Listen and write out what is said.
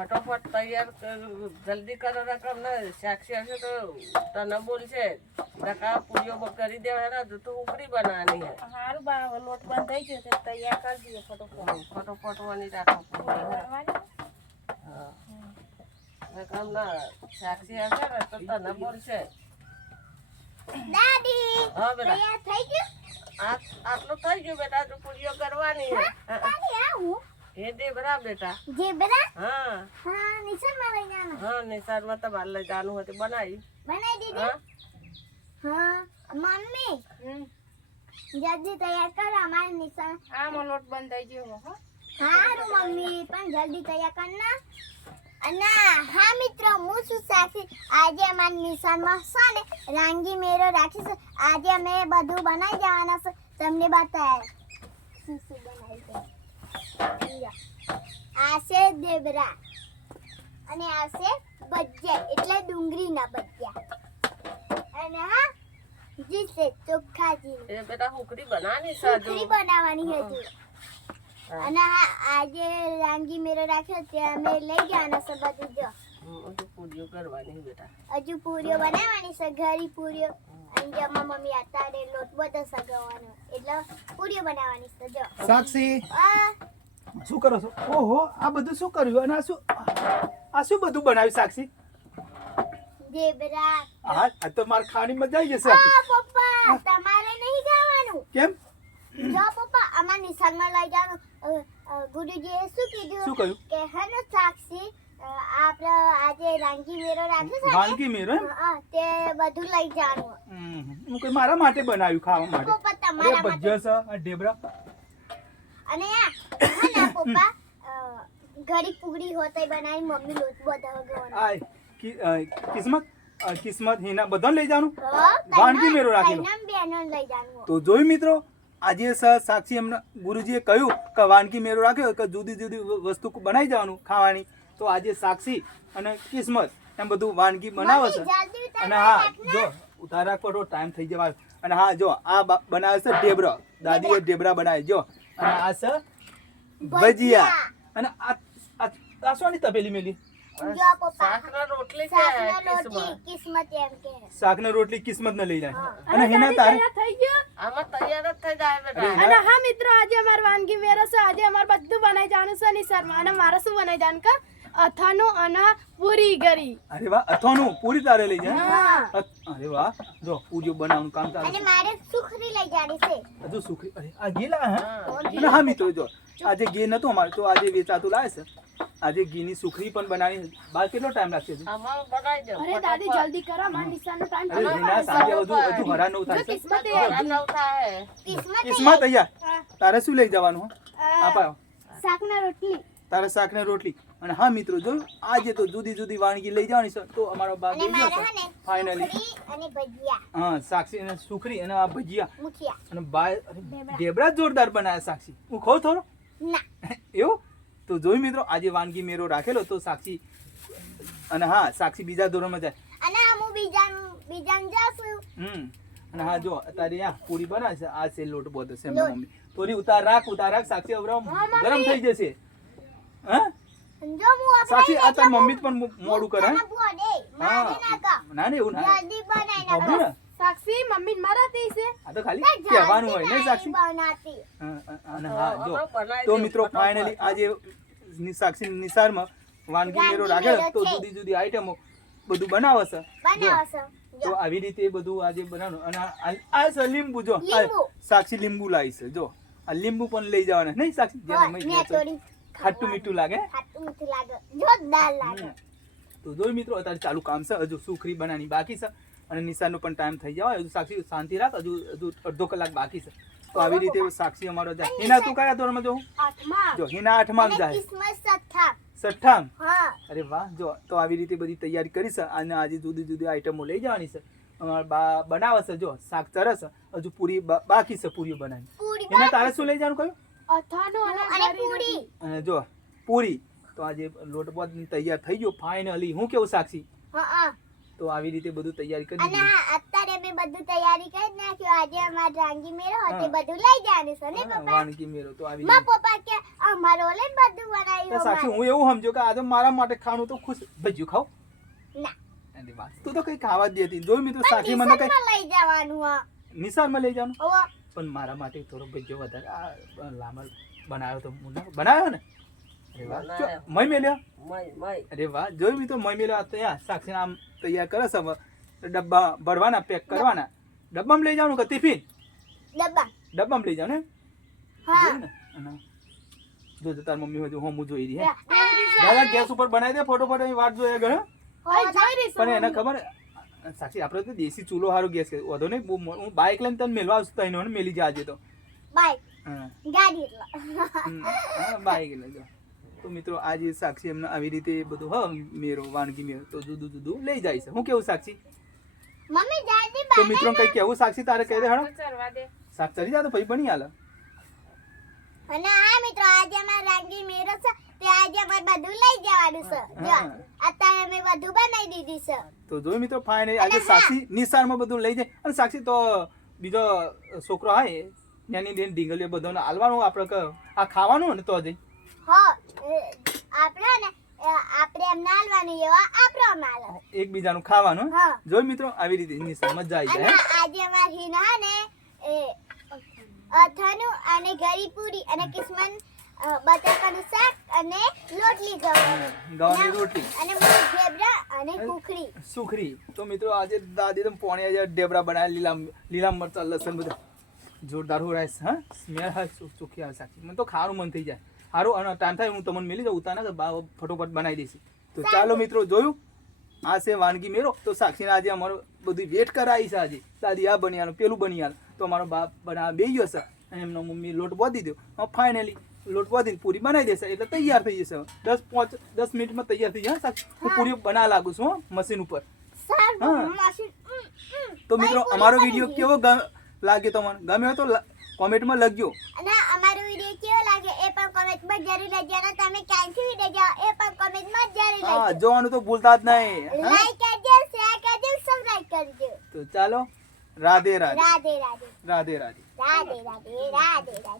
ફટાફટ તૈયાર જલ્દી કરો રકમ ને સાક્ષી હશે તો તને બોલશે રકા પૂરીઓ કરી દેવાના તો ઉપરી બનાવવાની હે હારું બા લોટ બંધ થઈ ગયો છે તૈયાર કરી દઈએ ફટાફટ વાની રાખો હા રકમ ના સાક્ષી હશે ને તો તને બોલશે દાદી હા બેટા તૈયાર થઈ ગયું આટલું થઈ ગયું બેટા તો પૂરીઓ કરવાની હે દાદી આવું એ દેવરા બેટા જેબરા હા હા નિશાનમાં લઈ જવાનું હા નિશાળમાં તમારે લઈ જવાનું હોય તો બનાવી બનાવી દીધી હા હા મમ્મી જલ્દી તૈયાર કર અમારે નિશાન આમાં લોટ બંધ થઈ ગયો હો હારું મમ્મી પણ જલ્દી તૈયાર કર ના અને હા મિત્રો હું શું સાક્ષી આજે અમારા નિશાનમાં છે ને રાંગી મેળો રાખીશું આજે અમે બધું બનાવી જવાના છે તમને બતાવે શું શું બનાવી આ છે દેબરા અને આ છે ભજીયા એટલે ડુંગળીના ભજીયા અને હા જી છે ચોખાજી એ બેટા હુકડી બનાવવાની છે સુખડી બનાવવાની હતી અને આજે રાંગી મેળો રાખ્યો ત્યાં અમે લઈ જવાના છે બધું જો હજુ પૂરીઓ કરવાની બેટા હજુ પૂરીઓ બનાવવાની છે ઘરી પૂરીઓ અને જો મમ્મી અત્યારે લોટ બધો સગવવાનો એટલે પૂરીઓ બનાવવાની છે જો સાક્ષી આ શું કરો છો? ઓહો આ બધું શું કર્યું અને આ શું બધું બનાવ્યું સાક્ષી? દેબરા આ તો માર ખાવાની મજા આવી જશે. પપ્પા તમારે નહીં ખાવાનું કેમ? જો પપ્પા અમાર નિશાળમાં લઈ જવાનું ગુરુજીએ શું કીધું શું કહ્યું? કે હે ને સાક્ષી આપણે આજે રાંગી મેળો રાખ્યો છે ને? વાનગી મેરો એમ? તે બધું લઈ જવાનું હું કઈ મારા માટે બનાવ્યું ખાવા માટે. પપ્પા તમારા માટે ભજીયા છે આ ઢેબરા. અને હે ને પપ્પા ઘડી પુગડી હોતય બનાવી મમ્મી લોટ બધા ગવાનો કિસ્મત હિના બધા લઈ જવાનું. વાનગી મેળો રાખેલો. બેનો લઈ જવાનું તો જોયું મિત્રો આજે સાક્ષી એમને ગુરુજીએ કહ્યું કે વાનગી મેળો રાખ્યો કે જુદી જુદી વસ્તુ બનાવી જવાનું ખાવાની. તો આજે સાક્ષી અને કિસ્મત એમ બધું વાનગી બનાવે છે. અને હા જો ઉતાર રાખો તો ટાઈમ થઈ જવા. અને હા જો આ બનાવે છે ઢેબરા. દાદીએ ઢેબરા બનાવે જો. અને આ છે ભજીયા. અને આ શોની તપેલી મેલી? જો પપ્પા શાકના રોટલી છે શાકના રોટલી કિસ્મત એમ કે શાકને રોટલી કિસ્મત ને લઈ જાય. અને હિના તારે થઈ ગયો આમાં તૈયાર જ થઈ જાય બેટા અને હા મિત્રો આજે અમાર વાનગી મેરો છે આજે અમાર બધું બનાવી જવાનું છે નિશાળમાં અને મારે શું બનાવી જવાનું કે અથાનું અને પૂરી ગરી અરે વાહ અથાનું પૂરી તારે લઈ જાય. હા અરે વાહ જો પૂરીઓ બનાવવાનું કામ ચાલે અને છે. મારે સુખરી લઈ જાણી છે હજુ સુખરી અરે આ ગીલા હે. અને હા મિત્રો જો આજે ઘી નતું અમારે તો આજે વેચાતું લાવે છે. આજે ઘીની સુખરી પણ બનાવી. બાર કેટલો ટાઈમ લાગશે હજુ? આમાં બનાવી દો અરે દાદી જલ્દી કરો માર નિશાળનો ટાઈમ અરે હિના સાંજે હજુ હરા નવ થાય છે. કિસ્મત નવ થાય કિસ્મત કિસ્મત અહીંયા તારે શું લઈ જવાનું? આપાયો શાકના રોટલી તારે શાક ને રોટલી. અને હા મિત્રો જોયું આજે તો જુદી જુદી વાનગી લઈ જવાની છે. તો અમારો બાપ અને લઈ મારે ગયો હે ને છે ફાઇનલી. સુખરી અને ભજીયા હા સાક્ષી અને સુખરી અને આ ભજીયા મુઠિયા અને બાય ઢેબરા જોરદાર બનાવ્યા સાક્ષી. હું ખાઉં થોડો ના એવું? તો જોયું મિત્રો આજે વાનગી મેરો રાખેલો તો સાક્ષી અને હા સાક્ષી બીજા ધોરણમાં જાય. અને હું બીજામ જાશું અને હા જો અત્યારે આ પૂરી બનાવે છે. આ છે લોટ બોધ છે એમની મમ્મી. થોડી ઉતાર રાખ સાક્ષી હવે ગરમ થઈ જશે. હા જો હું સાક્ષી આ તાર મમ્મી પણ મોડું કરે હે? બોડે હા મારે ના કા ના ને એવું ના જલ્દી બનાવી સાંભળ્યું નાખો ને? સાક્ષી મમ્મી મારાતી છે આ તો ખાલી કહેવાનું હોય ને સાક્ષી. બનાતી અને હા જો તો મિત્રો ફાઇનલી આજે સાક્ષી નિસારમાં વાનગી મેરો રાખેલો તો જુદી જુદી આઈટમો બધું બનાવે છે. જો બનાવશો તો આવી રીતે બધું આજે બનાવવાનું. અને આ છે લીંબુ જો લીંબુ. સાક્ષી લીંબુ લાવી છે જો આ લીંબુ પણ લઈ જવાના નહીં સાક્ષી? જેને મેં મમ્મી થોડી ખાટું મીઠું લાગે. ખાટું મીઠું લાગે જોરદાર લાગે તો જોઈ મિત્રો અત્યારે ચાલુ કામ છે. હજુ સુખરી બનાવવાની બાકી છે અને નિશાળનો પણ ટાઈમ થઈ જવા. હજુ સાક્ષી શાંતિ રાખ. હજુ અડધો કલાક બાકી છે. તો આવી રીતે સાક્ષી અમારો જાય. હિના તું કયા ધોરણમાં જો? આઠમા જો હિના 8માં જાય. કિસ્મત સથા 6ઠામ. હા અરે વાહ જો તો આવી રીતે બધી તૈયારી કરી છે. અને આજે જુદી જુદી આઈટમો લઈ જવાની છે. અમારા બા બનાવે છે જો શાક ચરસ. હજુ પૂરી બાકી છે પૂરીઓ બનાવી. પૂરી એના તારે શું લઈ જવાનું કહ્યું? અથાનું અને અને પૂરી અને જો પૂરી તો આજે લોટ બોટ તૈયાર થઈ ગયો ફાઇનલી. હું કેવું સાક્ષી? હા તો આવી રીતે બધું તૈયારી કરી અને દીધી. હા અત્યારે મેં બધું તૈયારી કરી નાખ્યું આજે અમાર રાંગી મેળો હતો બધું લઈ જવાનું છે ને હા, પપ્પા વાનગી મેળો તો આવી માં પપ્પા કે અમારો ઓલે બધું તો બનાવ્યું સાક્ષી અમારે. હું એવું સમજ્યો કે આજે મારા માટે ખાવાનું તો ખુશ ભજ્યું ખાવ ના અરે વાહ તું તો કઈ ખાવા જ દેતી જોઈ મિત્રો પણ સાક્ષી મને કઈ નિશાળમાં લઈ જવાનું હા નિશાળમાં લઈ જવાનું ઓવા. પણ મારા માટે થોડો ભજ્યો વધારે આ લાંબા બનાવ્યો તો બનાવ્યો ને અરે વાહ બનાવ્યો. મય મેલ્યો મય અરે વાહ જોઈ મિત્રો મય મેલ્યો તૈયાર સાક્ષી આમ તૈયાર કરે છે હવે. ડબ્બા ભરવાના પેક કરવાના ડબ્બામાં લઈ જવાનું કે ટિફિન ડબ્બા ડબ્બામાં લઈ જાવ ને હા જોયું ને? અને જો તાર મમ્મી હોય તો હું જોઈ રહી હે દેવરી દાદા ગેસ ઉપર બનાવી દે ફોટોફોટો ની વાટ જોઈએ ગયો સર જોઈ રહી પણ એને છું ખબર સાક્ષી આપણે તો દેશી ચૂલો હારો ગેસ કે વધો નહીં હું બાઇક લઈને તને મેલવા આવશું તઈને ને મેલી જાજે તો બાઈક હા ગાડી એટલે. હા બાઇક લઈ જાઓ તો મિત્રો આજે સાક્ષી એમને આવી રીતે બધું હ મેરો વાનગી મેરો તો જુદું જુદું લઈ જાય છે હું કેવું સાક્ષી મમ્મી જલ્દી તો મિત્રો કઈ કેવું સાક્ષી તારે કહી દે હણ ચરવા દે શાક ચડી જા તો ભાઈ બની હાલ અને હા મિત્રો આજે અમારે રાંગી મેરો છે તે આજે અમારે બધું લઈ જવાનું છે જો હા. અત્યારે અમે બધું બનાવી દીધી છે તો જોઈ મિત્રો ફાઇનલી આજે સાક્ષી નિશાળમાં બધું લઈ જાય અને સાક્ષી તો બીજો છોકરો હોય નાની બેન ઢીંગલીઓ બધાને હાલવાનું આપણે આ ખાવાનું ને તો જઈ હો આપણે ને આપણે એમ નાલવાનું એવા આપણો માલ એકબીજાનું ખાવાનું હા. જોઈ મિત્રો આવી રીતે નિશાળ મજા આવી અને જાય આજે અમાર હિના ને એ અથાનું અને ગરી પૂરી અને કિસ્મન બટાકાનું શાક અને રોટલી ગવાની ગવાની રોટલી અને મૂળ ઢેબરા અને કુકરી સુખરી તો મિત્રો આજે દાદી તો પોણે આજે ડેબરા બનાવ્યા લીલા મરચા લસણ બધા જોરદાર હો રાઈસ હા સ્મેલ હા ચોખ્ખી આવે સાચી મને તો ખાવાનું મન થઈ જાય સારું અને ટાઈમ થાય હું તમને મેલી જાઉં ઉતાના કે બા ફટોફટ બનાવી દઈશ તો ચાલો મિત્રો જોયું આ છે વાનગી મેરો તો સાક્ષીને આજે અમારો બધી વેટ કરાવી છે આજે દાદી આ બની આલો પેલું બની આલો તો અમારો બાપ બનાવવા બે ગયો છે અને એમનો મમ્મી લોટ બાંધી દો હવે ફાઇનલી લોટ બાંધીને પૂરી બનાવી દેશે એટલે તૈયાર થઈ જશે 10 મિનિટમાં તૈયાર થઈ જાય સાક્ષી હું પૂરી બનાવવા લાગુ છું હો, મશીન ઉપર સારું હા. મશીન તો મિત્રો અમારો વિડીયો કેવો લાગ્યો તમને ગમ્યો તો કોમેન્ટમાં લખજો અને અમારો વિડિયો કેવો લાગે એ પણ કોમેન્ટમાં જરૂર લખજો અને તમે ક્યાંથી વિડિયો જાઓ એ પણ કોમેન્ટમાં જરૂર હા લખજો જોવાનું તો ભૂલતા જ નહીં હા? લાઈક કરજો શેર કરજો સબસ્ક્રાઇબ કરજો તો ચાલો રાધે રાધે રાધે રાધે રાધે રાધે રાધે રાધે રાધે રાધે